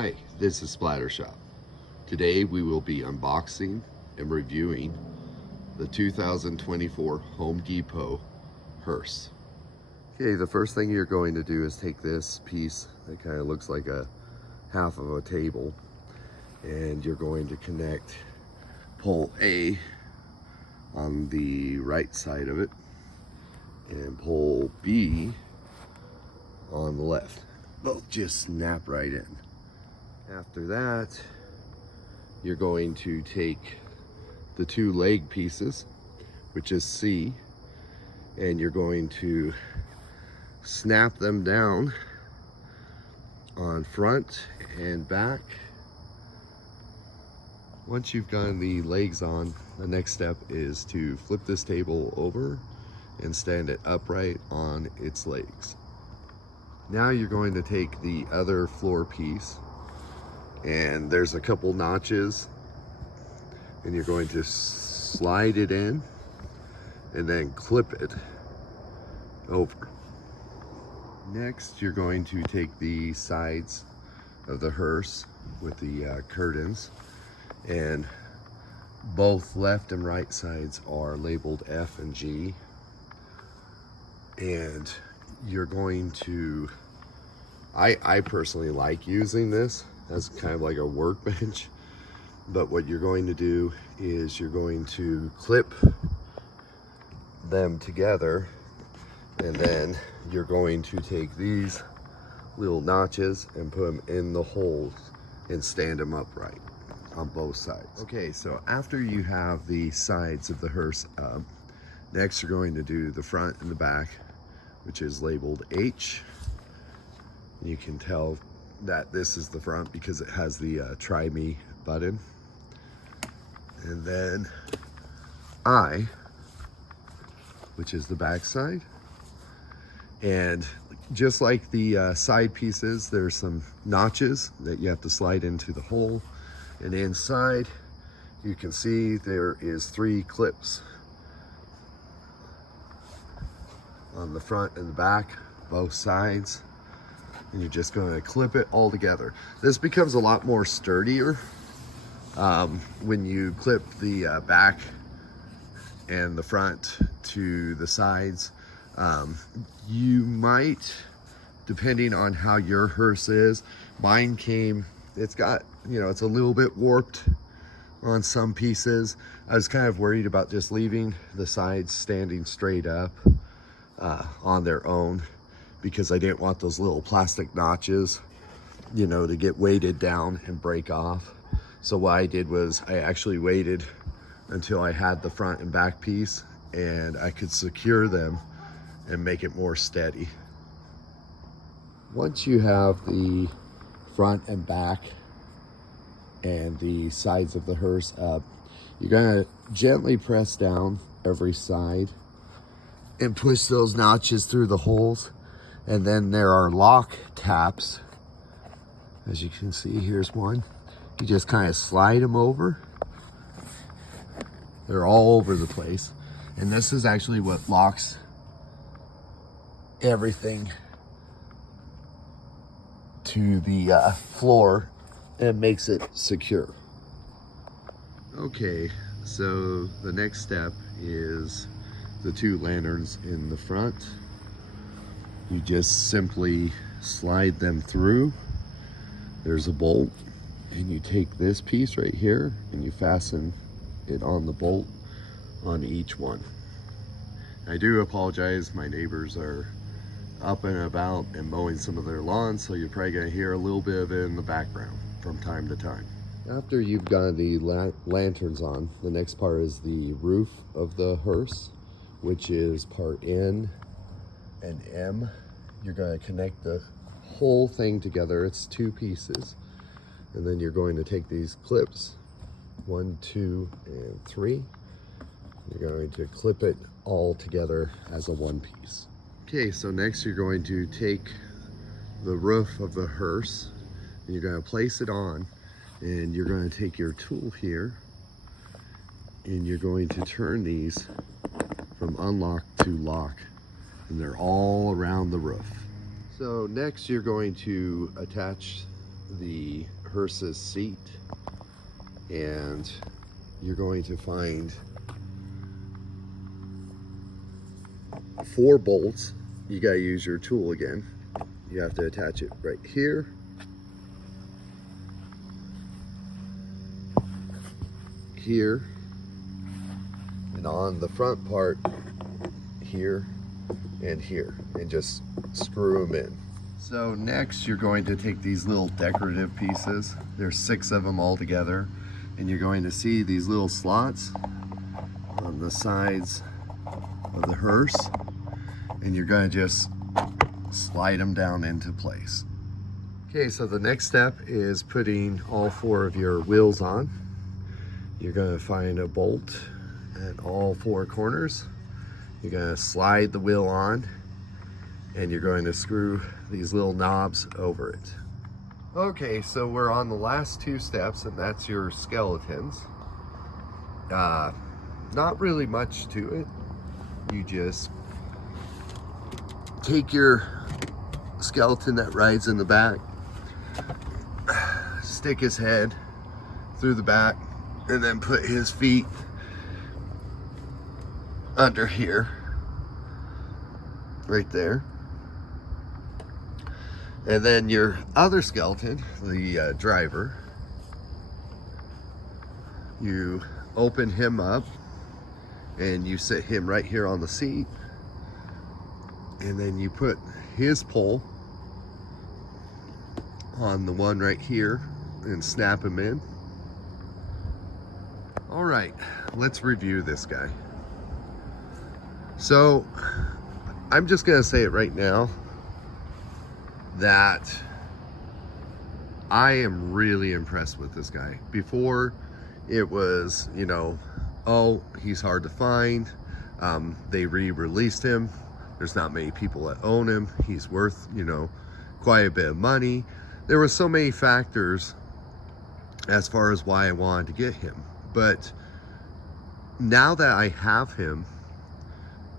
Hi, this is Splattershop. Today we will be unboxing and reviewing the 2024 Home Depot Hearse. Okay, the first thing you're going to do is take this piece that kind of looks like a half of a table, and you're going to connect pole A on the right side of it and pole B on the left. Both just snap right in. After that, you're going to take the two leg pieces, which is C, and you're going to snap them down on front and back. Once you've gotten the legs on, the next step is to flip this table over and stand it upright on its legs. Now you're going to take the other floor piece, and there's a couple notches, and you're going to slide it in and then clip it over. Next, you're going to take the sides of the hearse with the curtains, and both left and right sides are labeled F and G, and you're going to, I personally like using this as kind of like a workbench, but what you're going to do is you're going to clip them together, and then you're going to take these little notches and put them in the holes and stand them upright on both sides. Okay, so after you have the sides of the hearse up, next you're going to do the front and the back, which is labeled H. You can tell that this is the front because it has the try me button. And then I, which is the back side. And just like the side pieces, there's some notches that you have to slide into the hole. And inside, you can see there is 3 clips on the front and the back, both sides, and you're just going to clip it all together. This becomes a lot more sturdier when you clip the back and the front to the sides. You might, depending on how your hearse is, mine came, it's got, it's a little bit warped on some pieces. I was kind of worried about just leaving the sides standing straight up on their own, because I didn't want those little plastic notches, to get weighted down and break off. So what I did was I actually waited until I had the front and back piece and I could secure them and make it more steady. Once you have the front and back and the sides of the hearse up, you're gonna gently press down every side and push those notches through the holes. And then there are lock taps. As you can see, here's one. You just kind of slide them over. They're all over the place. And this is actually what locks everything to the floor and makes it secure. Okay, so the next step is the 2 lanterns in the front. You just simply slide them through. There's a bolt, and you take this piece right here and you fasten it on the bolt on each one. I do apologize, my neighbors are up and about and mowing some of their lawns, so you're probably gonna hear a little bit of it in the background from time to time. After you've got the lanterns on, the next part is the roof of the hearse, which is part N and M. You're going to connect the whole thing together. It's 2 pieces, and then you're going to take these clips, 1, 2, and 3. You're going to clip it all together as a one piece. Okay, so next you're going to take the roof of the hearse and you're going to place it on, and you're going to take your tool here and you're going to turn these from unlock to lock, and they're all around the roof. So next you're going to attach the Hearse's seat, and you're going to find 4 bolts. You got to use your tool again. You have to attach it right here, here, and on the front part here and here, and just screw them in. So next you're going to take these little decorative pieces. There's 6 of them all together, and you're going to see these little slots on the sides of the Hearse, and you're going to just slide them down into place. Okay, so the next step is putting all 4 of your wheels on. You're going to find a bolt at all 4 corners. You're going to slide the wheel on, and you're going to screw these little knobs over it. Okay, so we're on the last 2 steps, and that's your skeletons. Not really much to it. You just take your skeleton that rides in the back, stick his head through the back, and then put his feet under here, right there. And then your other skeleton, the driver, you open him up and you sit him right here on the seat, and then you put his pole on the one right here and snap him in. All right, let's review this guy. So I'm just gonna say it right now that I am really impressed with this guy. Before it was, you know, oh, he's hard to find. They re-released him. There's not many people that own him. He's worth, you know, quite a bit of money. There were so many factors as far as why I wanted to get him. But now that I have him,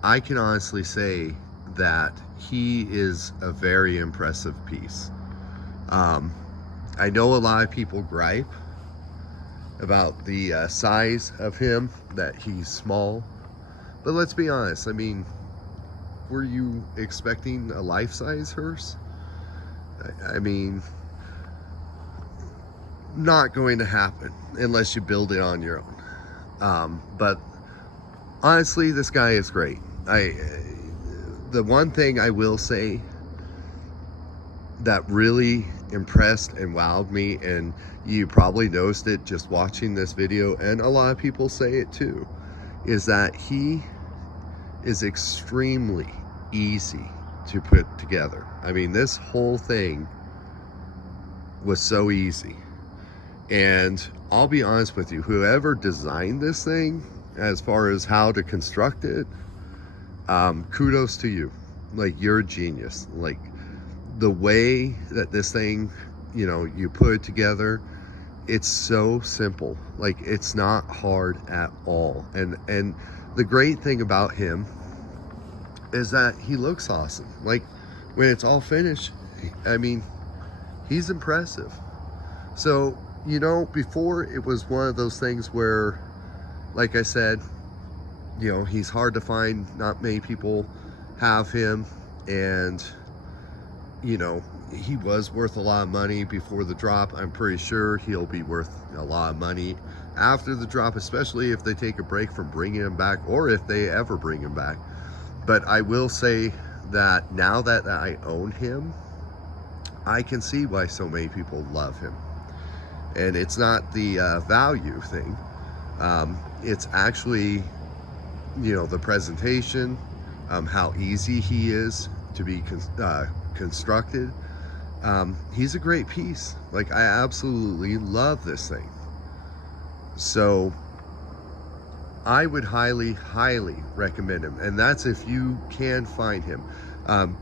I can honestly say that he is a very impressive piece. I know a lot of people gripe about the size of him, that he's small, but let's be honest, I mean, were you expecting a life-size Hearse? I mean, not going to happen unless you build it on your own. But honestly, this guy is great. The one thing I will say that really impressed and wowed me, and you probably noticed it just watching this video, and a lot of people say it too, is that he is extremely easy to put together. I mean, this whole thing was so easy. And I'll be honest with you, whoever designed this thing, as far as how to construct it, kudos to you. Like, you're a genius. Like, the way that this thing, you know, you put it together, it's so simple. Like, it's not hard at all. And the great thing about him is that he looks awesome. Like, when it's all finished, I mean, he's impressive. So, you know, before it was one of those things where, like I said, you know, he's hard to find. Not many people have him, and, you know, he was worth a lot of money before the drop. I'm pretty sure he'll be worth a lot of money after the drop, especially if they take a break from bringing him back, or if they ever bring him back. But I will say that now that I own him, I can see why so many people love him. And it's not the value thing. It's actually, you know, the presentation, how easy he is to be constructed. He's a great piece. Like, I absolutely love this thing. So I would highly, highly recommend him. And that's if you can find him.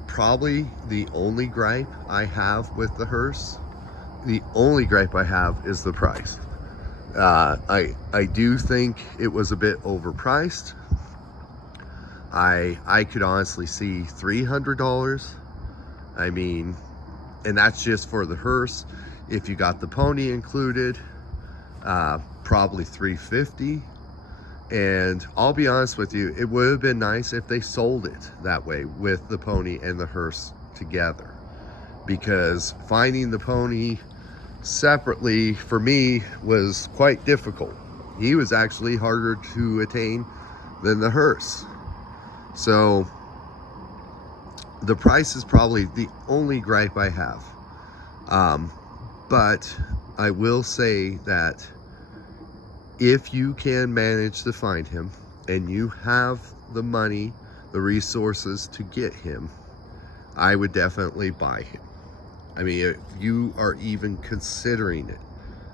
Probably the only gripe I have with the Hearse, the only gripe I have is the price. I do think it was a bit overpriced. I could honestly see $300. I mean, and that's just for the Hearse. If you got the pony included, probably $350. And I'll be honest with you, it would have been nice if they sold it that way with the pony and the hearse together, because finding the pony separately for me was quite difficult. He was actually harder to attain than the hearse. So the price is probably the only gripe I have. But I will say that if you can manage to find him and you have the money, the resources to get him, I would definitely buy him. I mean, if you are even considering it,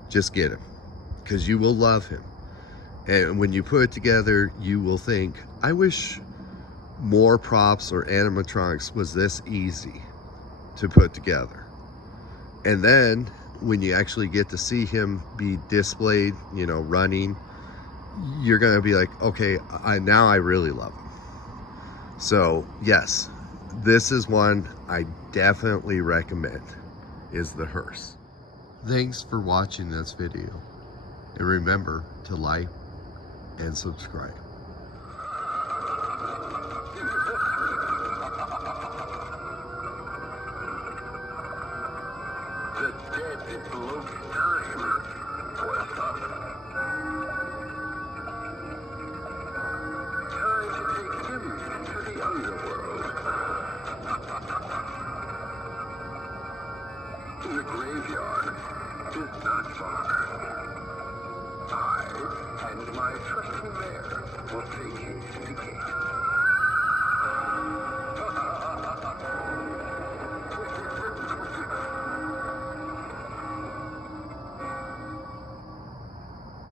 just get him, because you will love him. And when you put it together, you will think, I wish more props or animatronics was this easy to put together. And then when you actually get to see him be displayed, you know, running, you're gonna be like, okay, now I really love him. So yes, this is one I definitely recommend, is the hearse. Thanks for watching this video, and remember to like and subscribe. The dead bloke time was up. Time to take him to the underworld. The graveyard is not far. I and my trusty mare will take you to the king.